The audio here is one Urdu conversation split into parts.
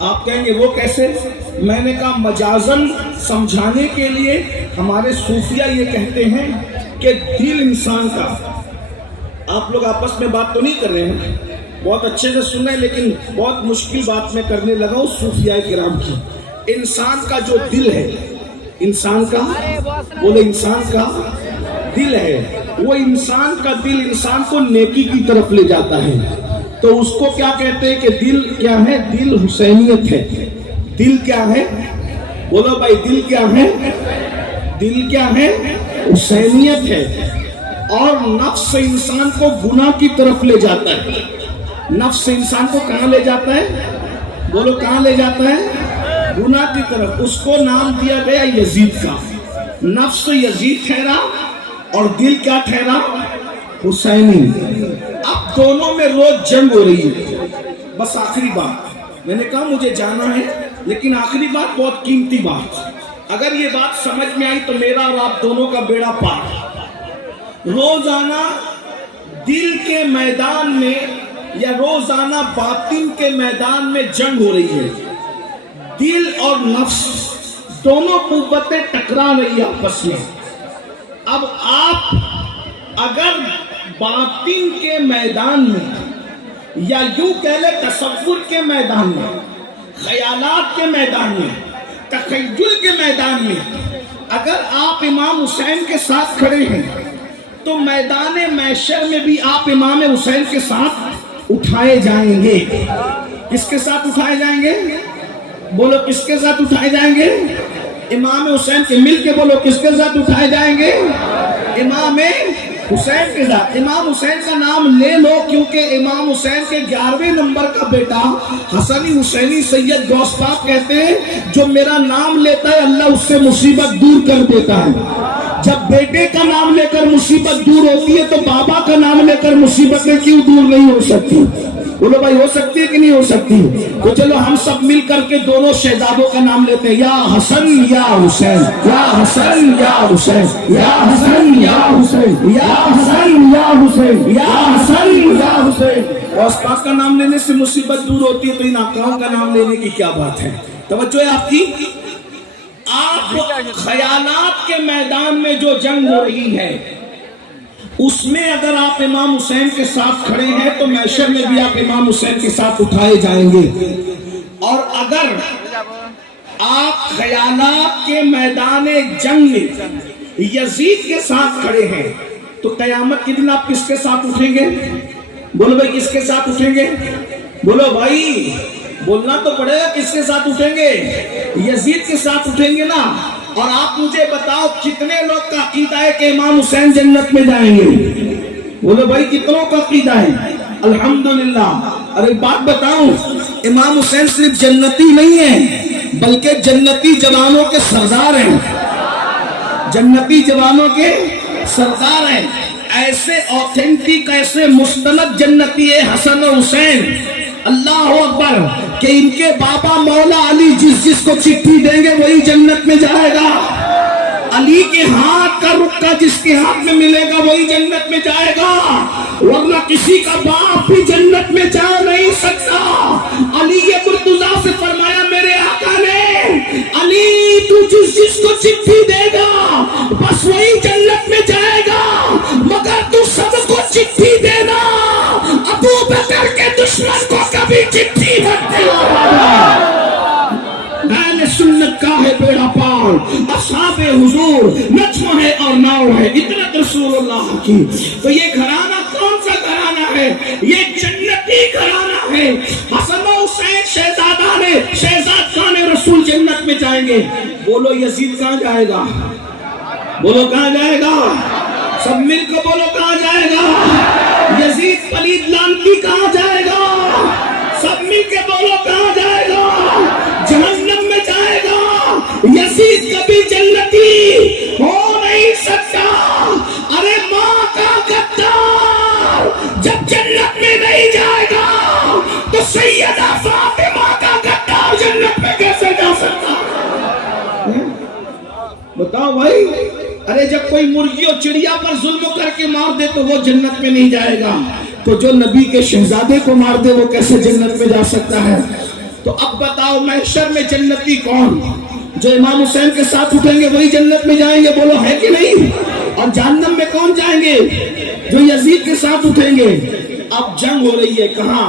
آپ کہیں گے وہ کیسے؟ میں نے کہا مجازن سمجھانے کے لیے ہمارے صوفیہ یہ کہتے ہیں کہ دل انسان کا، آپ لوگ آپس میں بات تو نہیں کر رہے ہیں، بہت اچھے سے سن رہے ہیں، لیکن بہت مشکل بات میں کرنے لگا ہوں صوفیاء کرام کی۔ انسان کا جو دل ہے، انسان کا، بولے انسان کا دل ہے، وہ انسان کا دل انسان کو نیکی کی طرف لے جاتا ہے۔ تو اس کو کیا کہتے ہیں کہ دل کیا ہے؟ دل حسینیت ہے۔ دل کیا ہے؟ بولو بھائی، دل کیا ہے؟ دل کیا ہے؟ حسینیت ہے۔ اور نفس انسان کو گناہ کی طرف لے جاتا ہے۔ نفس انسان کو کہاں لے جاتا ہے؟ بولو کہاں لے جاتا ہے؟ گناہ کی طرف۔ اس کو نام دیا گیا یزید کا۔ نفس یزید ٹھہرا اور دل کیا ٹھہرا؟ حسینی۔ اب دونوں میں روز جنگ ہو رہی ہے۔ بس آخری بات، میں نے کہا مجھے جانا ہے، لیکن آخری بات بہت قیمتی بات، اگر یہ بات سمجھ میں آئی تو میرا اور آپ دونوں کا بیڑا پار۔ روزانہ دل کے میدان میں یا روزانہ باطن کے میدان میں جنگ ہو رہی ہے۔ دل اور نفس دونوں قوتیں ٹکرا رہی ہیں آپس میں۔ اب آپ اگر باطن کے میدان میں یا یوں کہہ لیں تصور کے میدان میں، خیالات کے میدان میں، تخیل کے میدان میں اگر آپ امام حسین کے ساتھ کھڑے ہیں تو میدان محشر میں بھی آپ امام حسین کے ساتھ اٹھائے جائیں گے۔ کس کے ساتھ اٹھائے جائیں گے؟ بولو کس کے ساتھ اٹھائے جائیں گے؟ امام حسین کے، مل کے بولو کس کے ساتھ اٹھائے جائیں گے؟ امام حسین کے ساتھ۔ امام حسین کا نام لے لو، کیونکہ امام حسین کے 11ویں نمبر کا بیٹا حسنی حسینی سید غوث پاک کہتے ہیں جو میرا نام لیتا ہے اللہ اس سے مصیبت دور کر دیتا ہے۔ جب بیٹے کا نام لے کر مصیبت دور ہوتی ہے تو بابا کا نام لے کر مصیبتیں کیوں دور نہیں ہو سکتی؟ بولو بھائی، ہو سکتی ہے کہ نہیں ہو سکتی؟ تو چلو ہم سب مل کر کے دونوں شہزادوں کا نام لیتے ہیں، یا حسن یا حسین، یا حسن یا حسین، یا حسن یا حسین، یا حسن یا حسین، یا حسن یا حسین۔ غوث پاک کا نام لینے سے مصیبت دور ہوتی ہے تو ان آقاؤں کا نام لینے کی کیا بات ہے؟ توجہ ہے آپ کی؟ آپ خیالات کے میدان میں جو جنگ ہو رہی ہے اس میں اگر آپ امام حسین کے ساتھ کھڑے ہیں تو محشر میں بھی آپ امام حسین کے ساتھ اٹھائے جائیں گے۔ اور اگر آپ خیالات کے میدان جنگ میں یزید کے ساتھ کھڑے ہیں تو قیامت کے دن آپ کس کے ساتھ اٹھیں گے؟ بولو بھائی کس کے ساتھ اٹھیں گے؟ بولو بھائی، بولنا تو پڑے گا، کس کے ساتھ اٹھیں گے؟ یزید کے ساتھ اٹھیں گے نا۔ اور آپ مجھے بتاؤ کتنے لوگ کا عقیدہ ہے کہ امام حسین جنت میں جائیں گے؟ بولو بھائی کتنوں کا عقیدہ ہے؟ الحمدللہ۔ اور ایک بات بتاؤں، امام حسین صرف جنتی نہیں ہے بلکہ جنتی جوانوں کے سردار ہیں۔ جنتی جوانوں کے سردار ہیں۔ ایسے اوتھینٹک، ایسے مستند جنتی ہے حسن و حسین، اللہ اکبر، کہ ان کے بابا مولا علی جس کو چٹھی دیں گے وہی جنت میں جائے گا۔ علی کے ہاتھ کا رکا جس کے ہاتھ میں ملے گا وہی جنت میں جائے گا، ورنہ کسی کا باپ بھی جنت میں جا نہیں سکتا۔ علی مرتضیٰ سے فرمایا میرے آقا نے، علی تو جس کو چٹھی دے گا بس وہی جنت میں جائے گا، مگر تو سب کو چٹھی دینا، ابو بکر کے دشمن کو کبھی چٹھی مت دینا۔ اہل سنت کا ہے بیڑا پار، اصحاب حضور نجم ہے اور ناؤ ہے، اطرت رسول اللہ کی۔ تو یہ گھرانہ کون سا گھرانہ ہے؟ یہ جنتی گھرانہ ہے۔ حسن و حسین شہزاد خان رسول جنت میں جائیں گے۔ بولو یزید کہاں جائے گا؟ بولو کہاں جائے گا؟ سب مل کو بولو کہاں جائے گا؟ یزید پلید لعنتی کہاں جائے گا؟ سب مل کے بولو کہاں جائے گا؟ جہنم میں جائے گا۔ یزید کبھی جنتی ہو نہیں سکتا۔ ارے ماں کا غدار جب جنت میں نہیں جائے گا تو سیدہ فاطمہ کا غدار جنت میں کیسے جا سکتا؟ بتاؤ بھائی، ارے جب کوئی مرغی اور چڑیا پر ظلم کر کے مار دے تو وہ جنت میں نہیں جائے گا، تو جو نبی کے شہزادے کو مار دے وہ کیسے جنت میں جا سکتا ہے؟ تو اب بتاؤ محشر میں جنتی کون؟ جو امام حسین کے ساتھ اٹھیں گے وہی جنت میں جائیں گے، بولو ہے کہ نہیں؟ اور جہنم میں کون جائیں گے؟ جو یزید کے ساتھ اٹھیں گے۔ اب جنگ ہو رہی ہے کہاں؟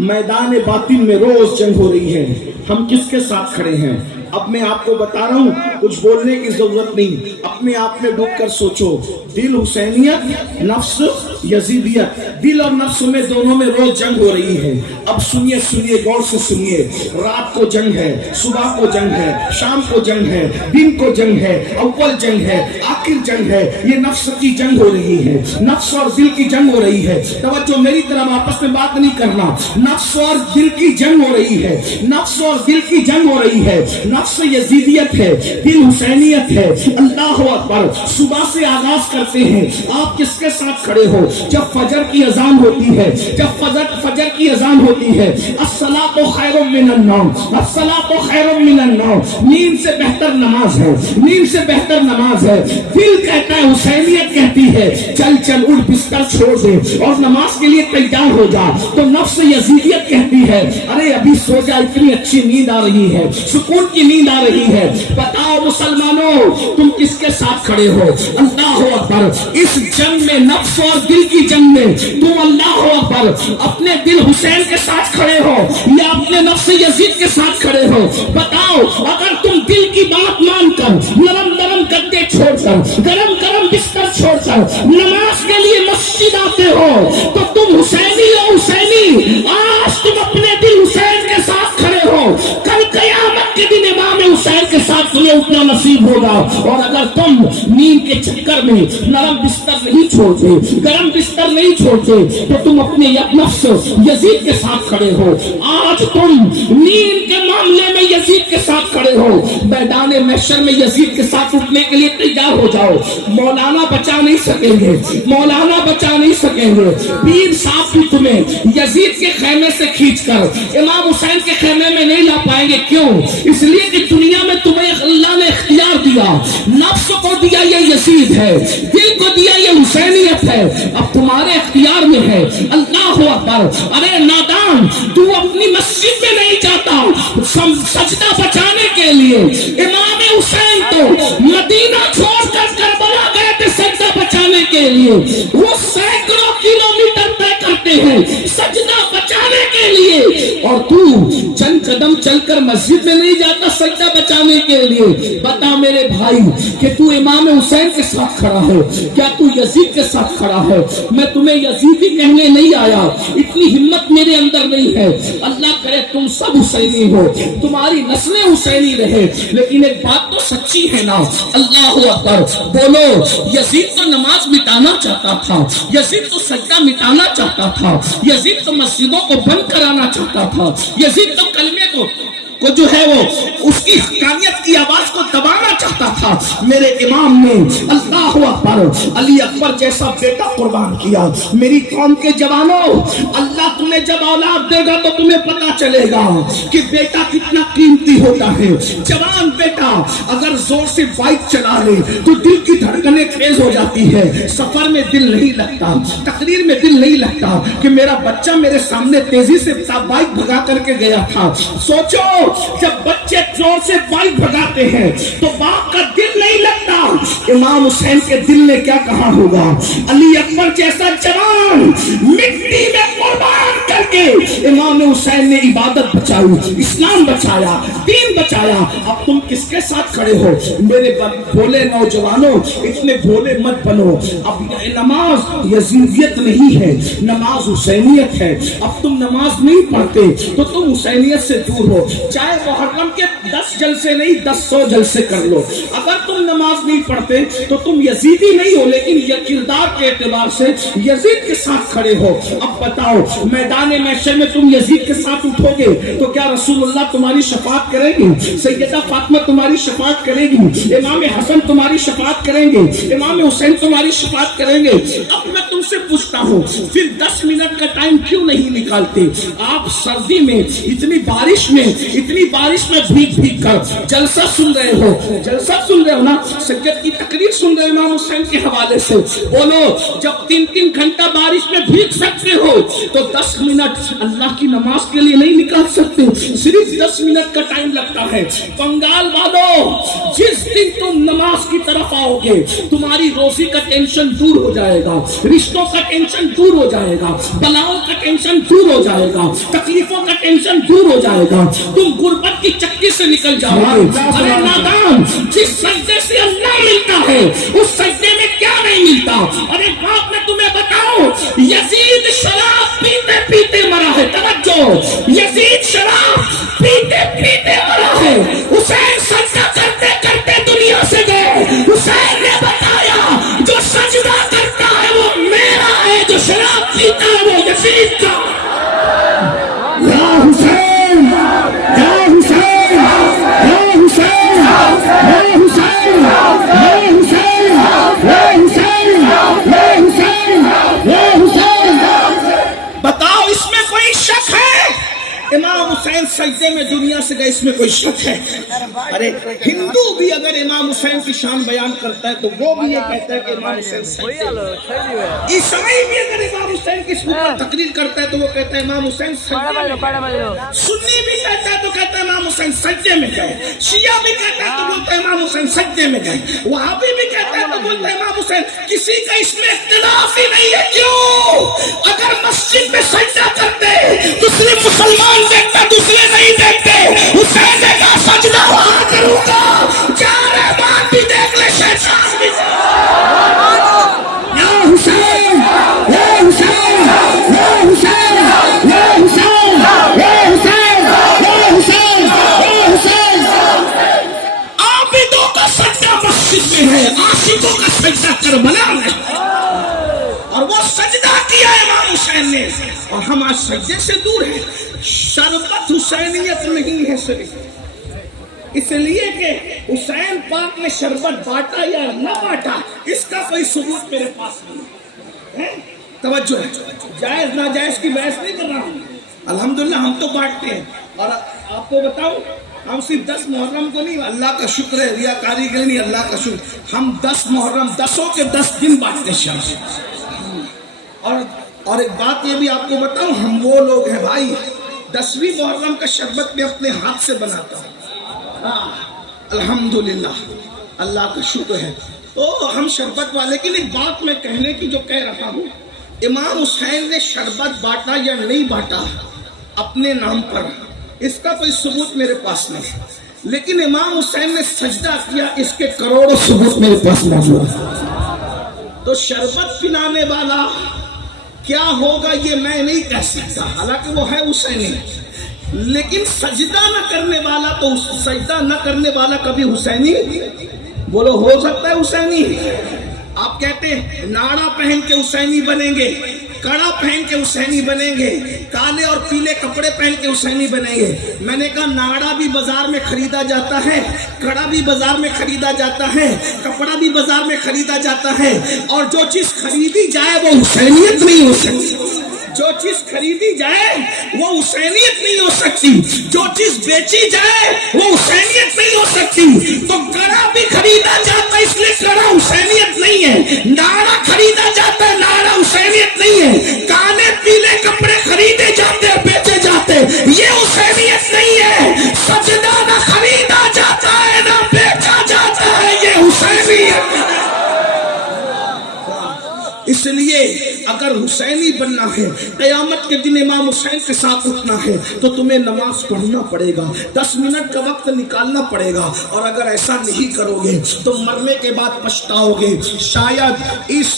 میدان باطن میں روز جنگ ہو رہی ہے۔ ہم کس کے ساتھ کھڑے ہیں؟ اب میں آپ کو بتا رہا ہوں، کچھ بولنے کی ضرورت نہیں، اپنے آپ میں ڈوب کر سوچو۔ دل حسینیت، نفس یزیدیت، دل اور نفس میں دونوں میں روز جنگ ہو رہی ہے۔ اب سنیے سنیے، غور سے سنیے، رات کو جنگ ہے، صبح کو جنگ ہے، شام کو جنگ ہے، دن کو جنگ ہے، اول جنگ ہے، آخر جنگ ہے۔ یہ نفس کی جنگ ہو رہی ہے، نفس اور دل کی جنگ ہو رہی ہے۔ توجہ میری طرف، آپس میں بات نہیں کرنا۔ نفس اور دل کی جنگ ہو رہی ہے، نفس اور دل کی جنگ ہو رہی ہے۔ نفس یزیدیت ہے، دل حسینیت ہے۔ اللہ اکبر، صبح سے آغاز کرتے ہیں۔ آپ کس کے ساتھ کھڑے ہو؟ جب فجر کی اذان ہوتی ہے، جب فجر کی اذان ہوتی ہے، الصلاۃ خیر من النوم، الصلاۃ خیر من النوم، نیند سے بہتر نماز ہے، نیند سے بہتر نماز ہے۔ دل کہتا ہے، حسینیت کہتی ہے چل چل اٹھ، بستر چھوڑ دے اور نماز کے لیے تیار ہو جا۔ تو نفس یزیدیت کہتی ہے ارے ابھی سو جا، اتنی اچھی نیند آ رہی ہے، سکون کی نیند آ رہی ہے۔ بتاؤ مسلمانوں، تم کس کے ساتھ کھڑے ہو؟ اللہ اکبر، اس جنگ میں، نفس اور دل کی جنگ میں تم اللہ اکبر اپنے دل حسین کے ساتھ کھڑے ہو یا اپنے نفس یزید کے ساتھ کھڑے ہو؟ بتاؤ، اگر تم دل کی بات مان کر، نرم نرم گدے چھوڑ کر، گرم گرم بستر چھوڑ کر نماز کے لیے مسجد آتے ہو تو تم حسینی ہو، حسینی۔ آج تم اپنے دل حسین کے ساتھ کھڑے ہو، کل قیامت کے دن امام حسین کے ساتھ تمہیں اٹھنا نصیب ہوگا۔ اور اگر تم نیند کے چکر میں نرم بستر نہیں چھوڑتے، گرم بستر نہیں چھوڑتے، تو تم اپنے نفس یزید کے ساتھ کھڑے ہو۔ آج تم نیند کے معاملے میں یزید کے ساتھ کھڑے ہو، میدان محشر میں یزید کے ساتھ اٹھنے کے لیے تیار ہو جاؤ۔ مولانا بچا نہیں سکیں گے، مولانا بچا نہیں سکیں گے۔ پیر صاحب بھی تمہیں یزید کے خیمے سے کھینچ کر امام حسین کے خیمے میں نہیں لا پائیں گے۔ کیوں؟ اس لیے کہ دنیا میں تمہیں اللہ نے اختیار دیا، نفس کو دیا یہ یزید ہے، دل کو دیا یہ حسینیت ہے، اب تمہارے اختیار میں ہے۔ اللہ اکبر، ارے نادان، تو اپنی مسجد میں نہیں جاتا سجدہ بچانے کے لیے۔ امام حسین تو مدینہ چھوڑ کر کربلا گئے تھے سجدہ بچانے کے لیے، وہ سینکڑوں کلومیٹر طے کرتے ہیں سجدہ بچانے کے لیے، اور تو چند قدم چل کر مسجد میں نہیں جاتا سجدہ بچانے کے لیے۔ بتا میرے بھائی کہ تو امام حسین کے ساتھ کھڑا ہے، کیا تو یزید کے ساتھ کھڑا ہے؟ میں تمہیں یزیدی کہنے نہیں آیا، اتنی ہمت میرے اندر نہیں ہے۔ اللہ کرے تم سب حسینی ہو، تمہاری نسلیں حسینی رہے، لیکن ایک بات تو سچی ہے نا۔ اللہ اکبر، بولو، یزید تو نماز مٹانا چاہتا تھا، یزید تو سجدہ مٹانا چاہتا تھا، یزید تو مسجدوں کو بند کرانا چاہتا تھا، یزید تو کلمے کو جو ہے وہ اس کی حقانیت کی آواز کو دبانا چاہتا تھا۔ میرے امام نے اللہ اکبر علی اکبر جیسا بیٹا قربان کیا۔ میری قوم کے جوانوں، اللہ تمہیں جب اولاد دے گا تو تمہیں پتا چلے گا کہ بیٹا کتنا قیمتی ہوتا ہے۔ جوان بیٹا اگر زور سے بائک چلا لے تو دل کی دھڑکنیں تیز ہو جاتی ہے، سفر میں دل نہیں لگتا، تقریر میں دل نہیں لگتا کہ میرا بچہ میرے سامنے تیزی سے بائک بھگا کر کے گیا تھا۔ سوچو، جب بچے زور سے بائک بھگاتے ہیں تو باپ کا دل نہیں لگتا۔ امام حسین کے دل نے کیا کہا ہوگا؟ علی اکبر جیسا جوان مٹی میں قربان کر کے امام حسین نے عبادت بچائی، اسلام بچایا، دین بچایا۔ اب تم کس کے ساتھ کھڑے ہو؟ میرے بھولے نوجوانوں، اتنے بھولے مت بنو۔ اب نماز یزیدیت نہیں ہے، نماز حسینیت ہے۔ اب تم نماز نہیں پڑھتے تو تم حسینیت سے دور ہو۔ چاہے محرم کے 10 جلسے نہیں 100 جلسے کر لو، اگر تم نماز نہیں پڑھتے تو تم یزیدی نہیں ہو، لیکن یہ کردار کے اعتبار سے یزید کے ساتھ کھڑے ہو۔ اب بتاؤ، میدان محشر میں تم یزید کے ساتھ اٹھو گے تو کیا رسول اللہ تمہاری شفاعت کرے گی؟ سیدہ فاطمہ تمہاری شفاعت کرے گی؟ امام حسن تمہاری شفاعت کریں گے؟ امام حسین تمہاری شفاعت کریں گے؟ اب میں تم سے پوچھتا ہوں، پھر 10 منٹ کا ٹائم کیوں نہیں نکالتے؟ آپ سردی میں اتنی بارش میں بھیگ بھیگ کر جلسہ سن رہے ہو، جلسہ سن رہے ہو نا، سجد کی تقریر سن رہے ہو امام حسین کے حوالے سے۔ بولو، جب 3 گھنٹہ بارش میں بھیگ سکتے ہو تو 10 منٹ منٹ اللہ کی نماز کے لیے نہیں نکال سکتے، صرف 10 منٹ کا ٹائم لگتا ہے۔ بنگال والوں، جس دن تم نماز کی طرف آؤ گے تمہاری روزی کا ٹینشن دور ہو جائے گا، رشتوں کا ٹینشن دور ہو جائے گا، بلاؤں کا ٹینشن دور ہو جائے گا، تکلیفوں کا ٹینشن دور ہو جائے گا، تم غربت کی چکی سے نکل جاؤ گے۔ ارے نادان، جس سجدے سے اللہ ملتا ہے اس سجدے میں کیا نہیں ملتا؟ اور ایک بات میں تمہیں بتاؤں، یزید شراب پیتے پیتے مرا ہے، توجہ، یزید شراب پیتے پیتے مرا ہے، حسین سجدہ کرتے کرتے دنیا سے گئے، حسین نے بتایا جو سجدہ کرتا ہے وہ میرا ہے، جو شراب پیتا ہے وہ یزید کا۔ یا حسین، یا حسین، یا حسین، یا حسین، یا حسین، یا حسین، یا حسین، یا حسین۔ بتاؤ اس میں کوئی شک ہے؟ امام حسین سجدے میں دنیا سے گئے، اس میں کوئی شک ہے؟ ارے ہندو بھی اگر امام حسین کی شان بیان کرتا ہے تو وہ بھی یہ کہتا ہے کہ امام حسین سجدے میں۔ عیسائی بھی اگر امام حسین کی اوپر تقریر کرتا ہے تو وہ کہتا ہے امام حسین سجدے میں۔ سنی بھی کہتا ہے تو کہتا ہے امام حسین سجدے میں گئے، شیعہ بھی کہتا ہے تو بولتا ہے امام حسین سجدے میں گئے، وہابی بھی کہتا ہے تو بولتا ہے امام حسین۔ کسی کا اس میں اختلاف ہی نہیں ہے۔ کیوں؟ اگر مسجد میں سجدہ کرتے تو صرف مسلمان دیکھتا، دوسرے نہیں دیکھتے۔ حسین نے کہا سجدہ وہاں کروں گا جہاں رحمان بھی دیکھ لے، شیطان بھی دیکھ لے۔ یا حسین، یا حسین، یا حسین، یا حسین، یا حسین، یا حسین، یا حسین۔ عابدوں کا سجدہ مسجد میں ہے، عاشقوں کا سجدہ کربلا میں ہے، اور وہ سجدہ کیا امام حسین نے، اور ہم آج سجدے سے دور ہیں۔ شربت حسینیت نہیں ہے صرف اس لیے کہ حسین پاک نے شربت بانٹا یا نہ بانٹا، اس کا کوئی ثبوت میرے پاس نہیں ہے۔ توجہ ہے، جائز ناجائز کی بحث نہیں کر رہا ہوں، الحمدللہ ہم تو بانٹتے ہیں۔ اور آپ کو بتاؤں، ہم صرف 10 محرم کو نہیں، اللہ کا شکر ہے، ریاکاری کے نہیں، اللہ کا شکر، ہم 10 محرم 10 کے 10 دن بانٹتے ہیں۔ اور ایک بات یہ بھی آپ کو بتاؤں، ہم وہ لوگ ہیں بھائی 10ویں محرم کا شربت میں اپنے ہاتھ سے بناتا ہوں، الحمدللہ، اللہ کا شکر ہے۔ تو ہم شربت والے کی نہیں، بات میں کہنے کی جو کہہ رہا ہوں، امام حسین نے شربت بانٹا یا نہیں بانٹا اپنے نام پر، اس کا کوئی ثبوت میرے پاس نہیں، لیکن امام حسین نے سجدہ کیا، اس کے کروڑوں ثبوت میرے پاس موجود ہے۔ تو شربت پلانے والا کیا ہوگا یہ میں نہیں کہہ سکتا، حالانکہ وہ ہے حسینی، لیکن سجدہ نہ کرنے والا، تو سجدہ نہ کرنے والا کبھی حسینی بولو ہو سکتا ہے؟ حسینی آپ کہتے ہیں ناڑا پہن کے حسینی بنیں گے، کڑا پہن کے حسینی بنیں گے، کالے اور پیلے کپڑے پہن کے حسینی بنیں گے۔ میں نے کہا ناڑا بھی بازار میں خریدا جاتا ہے، کڑا بھی بازار میں خریدا جاتا ہے، کپڑا بھی بازار میں خریدا جاتا ہے، اور جو چیز خریدی جائے وہ حسینیت نہیں ہو سکتی، جو چیز خریدی جائے وہ حسینیت نہیں ہو سکتی، جو چیز بیچی جائے وہ حسینیت نہیں ہو سکتی۔ تو کڑا بھی خریدا جاتا ہے اس لیے کڑا حسینیت نہیں ہے، ناڑا خریدا جاتا ہے ناڑا حسینیت نہیں ہے، کالے پیلے کپڑے خریدے جاتے ہیں بیچے جاتے، یہ حسینیت نہیں ہے۔ سجدہ نہ خریدا جاتا ہے نہ بیچا جاتا ہے، یہ حسینیت ہے۔ اس لیے اگر حسینی بننا ہے، قیامت کے دن امام حسین کے ساتھ اٹھنا ہے، تو تمہیں نماز پڑھنا پڑے گا، 10 منٹ کا وقت نکالنا پڑے گا، اور اگر ایسا نہیں کرو گے تو مرنے کے بعد پچھتاؤ گے۔ شاید اس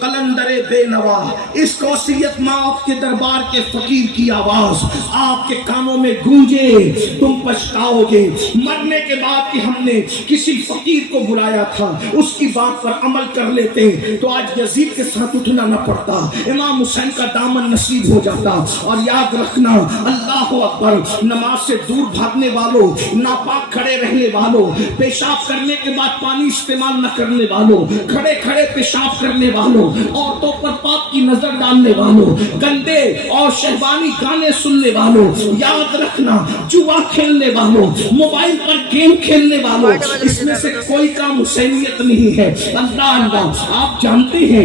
قلندر بے نوا، اس کوثیت ماں کے دربار کے فقیر کی آواز آپ کے کانوں میں گونجے، تم پچھتاؤ گے۔ مرنے کے بعد کہ ہم نے کسی فقیر کو بلایا تھا، اس کی بات پر عمل کر لیتے تو آج یزید کے ساتھ اٹھنا نہ پڑتا، امام حسین کا دامن نصیب ہو جاتا۔ اور یاد رکھنا، اللہ اکبر، نماز سے دور بھاگنے والوں، ناپاک کھڑے رہنے والوں، پیشاب کرنے کے بعد پانی استعمال نہ کرنے والوں، کھڑے کھڑے پیشاب کرنے والوں، عورتوں پر پاک کی نظر ڈالنے والوں، گندے اور شہوانی گانے سننے والوں، یاد رکھنا جوا کھیلنے والوں، موبائل پر گیم کھیلنے والوں، اس میں سے کوئی کام حسینیت نہیں ہے۔ اللہ اللہ، آپ جانتے ہیں